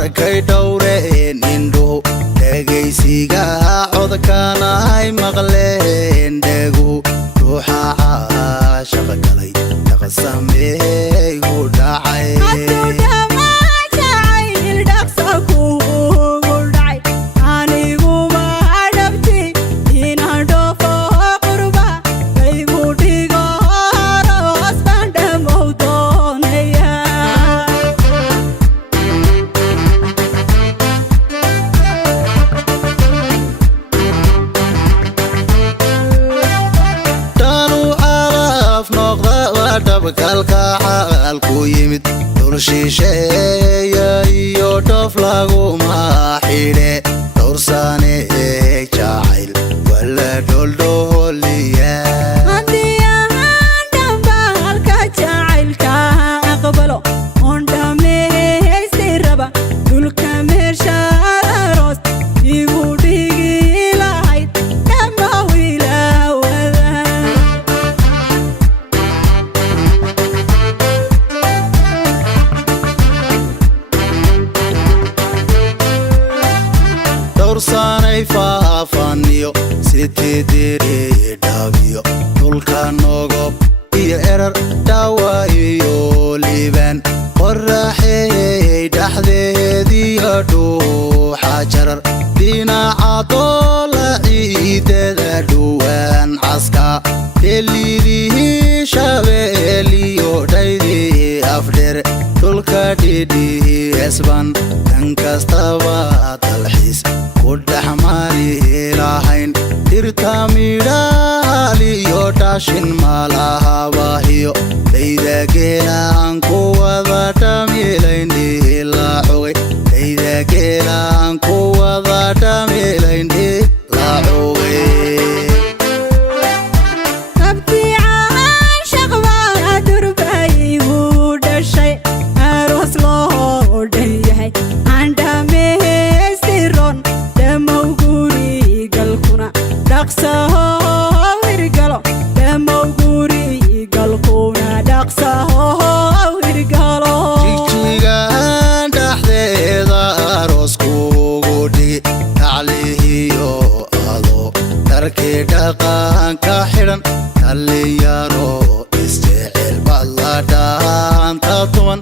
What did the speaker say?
markay dhowreen indhuhu dhegaysiga codkana ay maqleen dhegu ruuxa caashaqa galay dhaqsameey u dhacay kalka xaalku yimid dhul shisheeya iyo dhoof laguma xidhe dhowrsane jacayl wala dholdhooliya haddii ahaan dhambaalka jacaylka aqbalo oon dhammaysti raba dhulka meesha aroos igu dhigi lahayd dhama wiilawada dhowrsanay faafaniyo sitidiri dhabiyo dhulka nogob iyo erar dhawa iyo liibaan qoraxey dhaxdeediyo dhuuxa jarar dhinaca doola ciidada dhuwaan caska dhelidihii shabeeliyo dhaydii afdheer dhulka dhidhihi esban dhan kastaba dalxiis ku dhexmari lahayn dhirta midhaaliyo dhaashin malahabahiyo dhaydageelaan ku wada dhamilayn dhila cogay dhaydageelaan ku wada dhamilayn dhila cogay jigjigaan dhaxdeeda aroos kugu dhigi taclihiyo ado dharkii dhaqanka xidhan dhalinyaro isjecel bad la dhaanta tuman